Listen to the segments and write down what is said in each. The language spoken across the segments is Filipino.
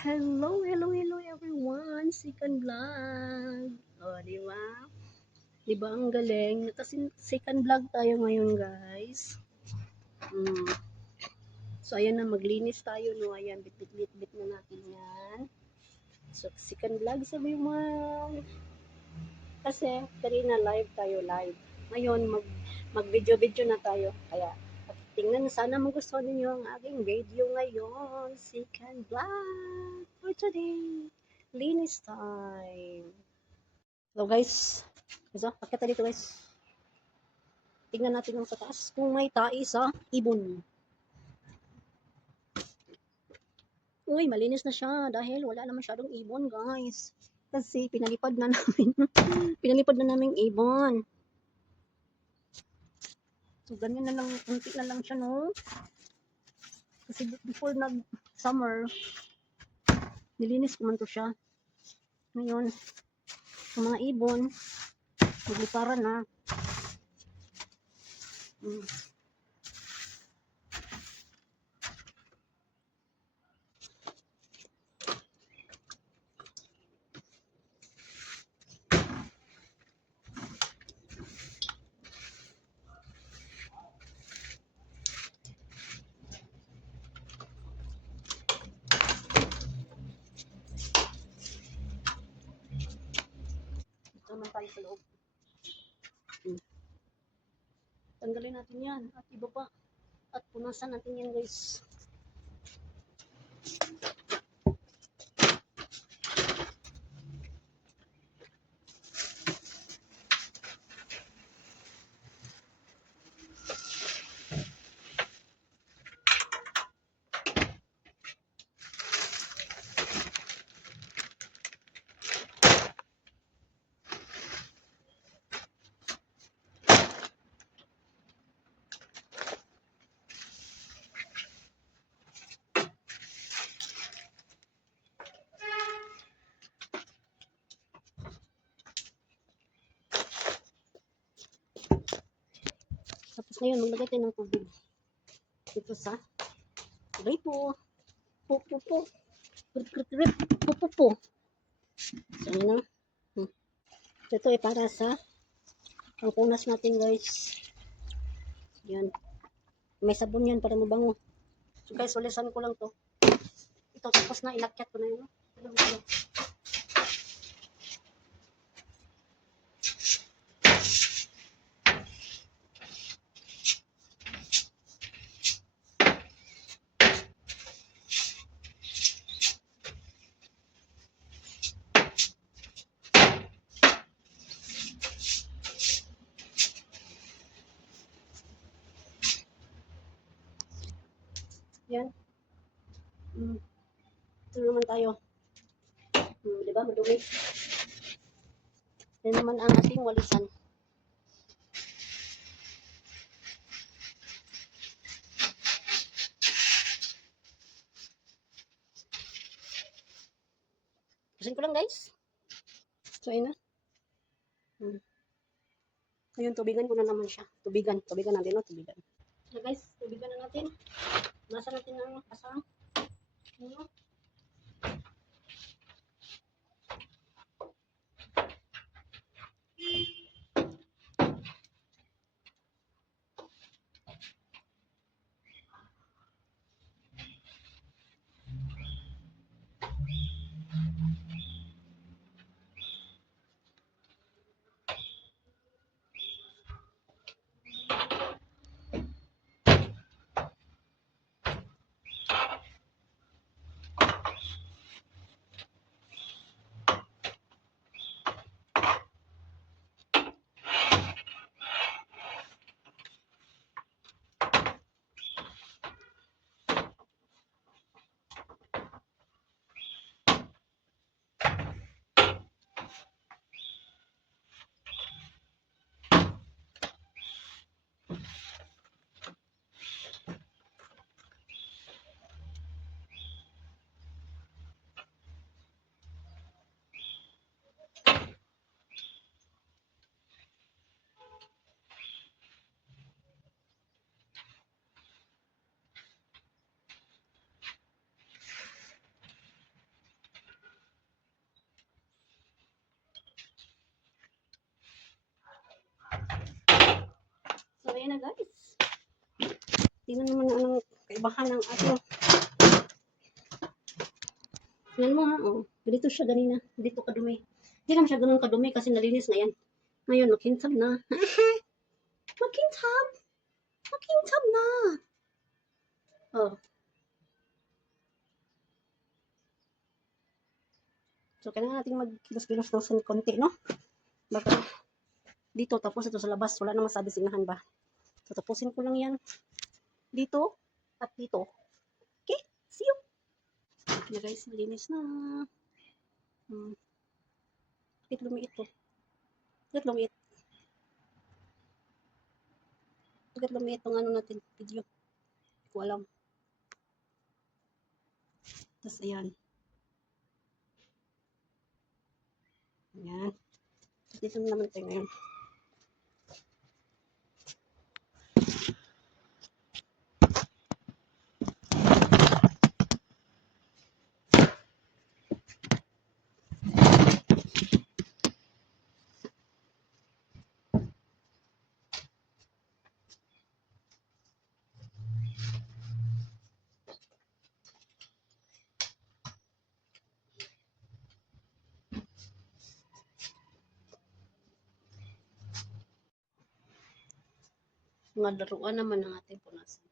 Hello, hello, hello everyone! Second vlog. Di ba? Di ba ang galing? Kasi second vlog tayo ngayon, guys. Mm. So, ayan na, maglinis tayo, no? Ayan, bit-bit na natin yan. So, second vlog, sabi mo. Kasi, kanina live. Ngayon, mag-video-video na tayo. Kaya, tingnan, sana magustuhan ninyo ang aking video ngayon. Second vlog for today. Linis time. So guys, pakita dito guys. Tingnan natin ang sa taas kung may tae sa ibon. Uy, malinis na siya dahil wala naman masyadong ibon guys. Kasi pinalipad na namin. pinalipad na namin ibon. So ganyan na lang, unti na lang siya no. Kasi before nag-summer, nilinis ko man to siya. Ngayon, sa mga ibon, magliparan na. Ito naman tayo sa loob. Tanggalin natin yan at iba pa. At punasan natin yan guys. Tapos ngayon, maglagay tayo ng tubig. Dito sa gripo. Po. Po. So, yun na. Ito ay para sa pangpunas natin, guys. Yan. May sabon yan para mabango. So, guys, ulisan ko lang to. Ito, tapos na, inakyat ko na yun. Yan. Ito naman tayo. Diba? Madumi. Yan naman ang ating walisan. Pusin ko lang, guys. So, ayun na. Ayun, tubigan ko na naman siya. Tubigan natin, no? Tubigan. So, guys, tubigan na natin. Nasa natin ang kasang. Ano? ayan na guys. Tingnan naman ang kaibahan ng ating. Tingnan mo ha, oh. Dito siya ganina. Dito kadumi. Hindi naman siya ganun kadumi kasi nalinis na yan. Ngayon, makintab na. Makintab! Makintab na! Oh. So, kailangan natin magkilos-kilos daw sa konti, no? Baka dito, tapos ito sa labas. Wala namang sabi sinahan ba? So, tapusin ko lang yan. Dito at dito. Okay? See you! Na guys, malinis na. Bakit lumiit to? Bakit lumiit? Bakit lumiit tong ano natin, video? Hindi ko alam. Tapos, ayan. Ayan. Dito naman tayo ngayon. Mga laruan naman ang ating punasan.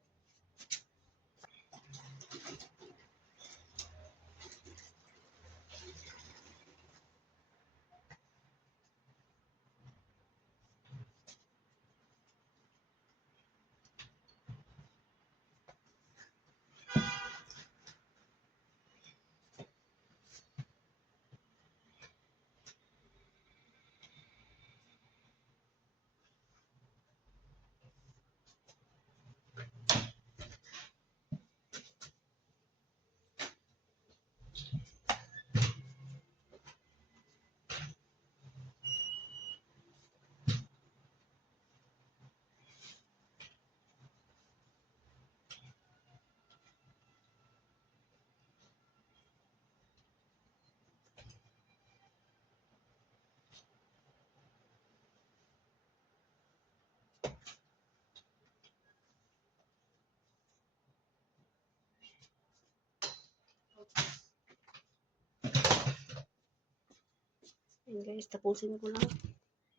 Ayan guys, tapusin ko lang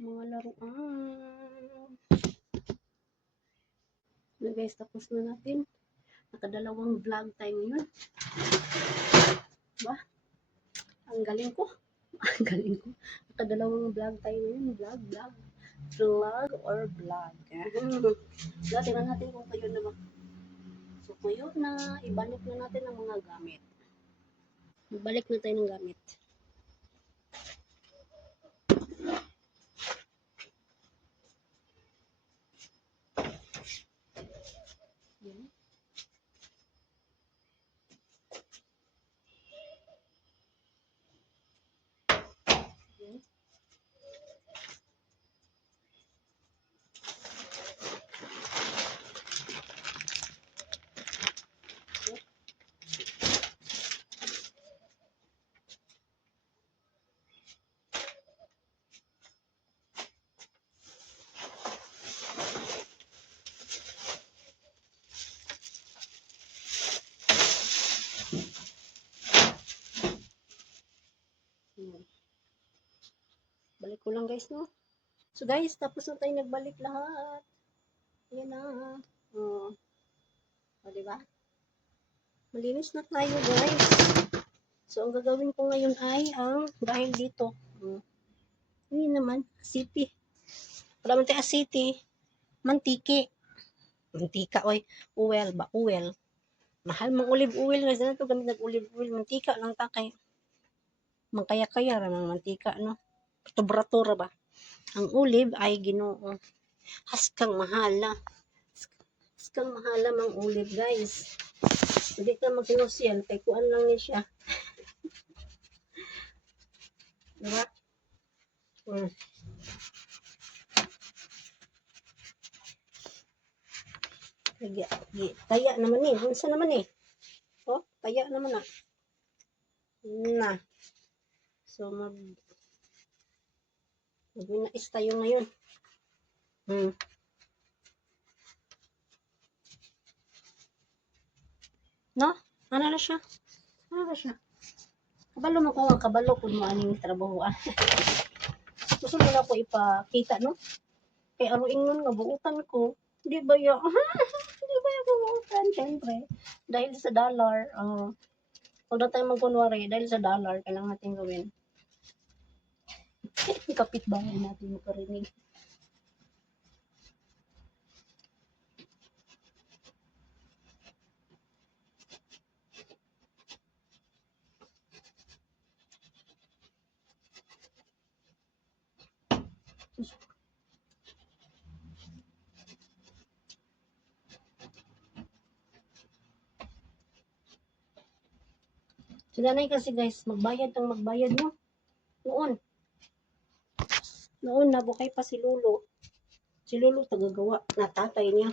mga laruan. Ayan guys, tapos na natin. Nakadalawang vlog tayo ngayon. Diba? Ang galing ko. Ang galing ko. Nakadalawang vlog tayo ngayon. Vlog or vlog. Tingnan natin kung kayo na ba. So, ngayon na, ibalik na natin ang mga gamit. Ibalik na tayo ng gamit. Yan. Yan. Balik ko lang guys, no? So guys, tapos na tayo nagbalik lahat. Ayan na. Oh. O, diba? Malinis na tayo guys. So, ang gagawin ko ngayon ay dahil dito. Hindi naman, asiti. Wala man tayo asiti. Mantiki. Mantika, oy. Uwel ba? Uwel. Mahal mang olive oil guys. Ano to gamit ng olive oil? Mantika lang ta kay. Mangkaya-kaya ramang mantika, no? Bratura ba? Ang olive ay Ginoo. Haskang mahala. Haskang mahala mang olive guys. Hindi ka mag-inosyan. Kay kuan lang niya siya. Diba? Taya naman eh. Unsa naman eh? Oh, taya naman ah. Na. So, mag-minais tayo ngayon. No? Ano na siya? Ano na siya? Kabalo mo ko nga, kabalo kung mo aning trabaho. Gusto mo na ko ipakita, no? Kay aruing nun nga, buutan ko. Di ba ya? Di ba yung buutan? Siyempre. Dahil sa dollar, huwag na tayo magkunwari, dahil sa dollar, kailangan natin gawin. Kapitbahay natin makarinig. Si nanay kasi guys, magbayad ng magbayad no. Noon. Noon nabukay pa si Lolo. Si Lolo tagagawa na tatay niya.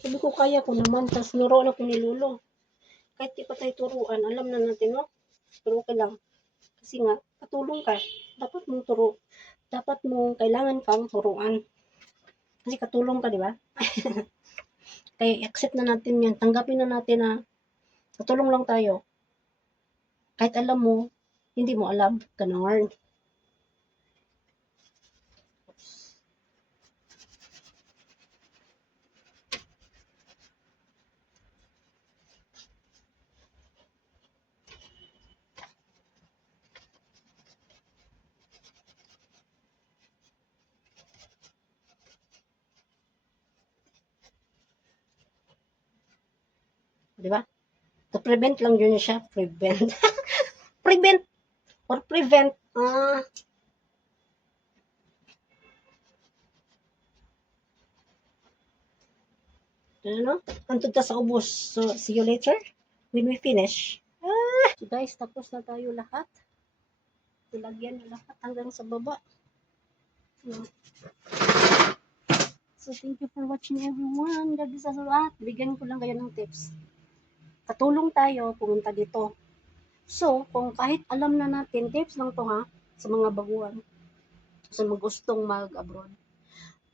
Sabi ko kaya ko naman, tas nuruan ako ni Lolo. Kahit di pa tayo turuan, alam na natin no. Pero okay lang. Kasi nga, katulong ka. Dapat mong turo. Dapat mong kailangan kang turuan. Kasi katulong ka, di ba? Kaya i-accept na natin yan. Tanggapin na natin na katulong lang tayo. Kahit alam mo, hindi mo alam. Ganon. Di ba? To prevent lang yun siya. Prevent. Prevent. Or prevent. Ano? Antod ta sa ubos. So, see you later when we finish. So guys, tapos na tayo lahat. Ilagyan na lahat hanggang sa baba. So, thank you for watching everyone. God bless us all. Bigyan ko lang kayo ng tips. Katulong tayo, pumunta dito. So, kung kahit alam na natin, tips lang to ha, sa mga baguhan, sa mga gustong mag-abroad.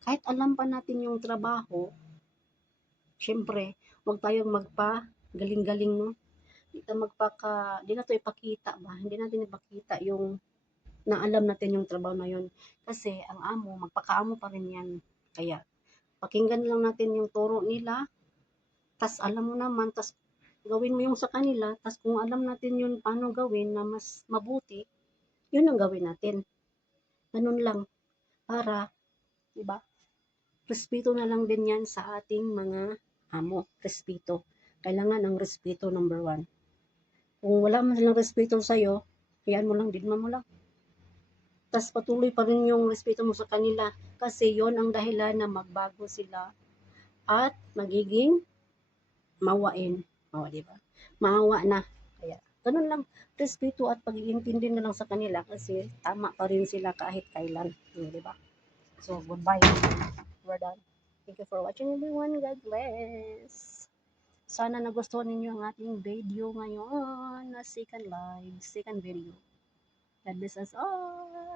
Kahit alam pa natin yung trabaho, syempre, huwag tayong magpa-galing-galing, no? Di na to ipakita ba? Hindi natin ipakita yung na alam natin yung trabaho na yun. Kasi, ang amo, magpakaamo pa rin yan. Kaya, pakinggan lang natin yung turo nila, tas alam mo naman, tas gawin mo yung sa kanila, tas kung alam natin yun paano gawin na mas mabuti, yun ang gawin natin. Ganun lang, para, diba, respeto na lang din yan sa ating mga amo, respeto. Kailangan ang respeto number 1. Kung wala man silang respeto sa'yo, hayaan mo lang, digma mo lang. Tas patuloy pa rin yung respeto mo sa kanila, kasi yon ang dahilan na magbago sila at magiging mawain. O, di ba? Maawa na. Kaya, ganun lang. Respeto at pag-iintindi na lang sa kanila kasi tama pa rin sila kahit kailan. Di ba? So, goodbye. We're done. Thank you for watching everyone. God bless. Sana nagustuhan ninyo ang ating video ngayon na second live, second video. God bless us all.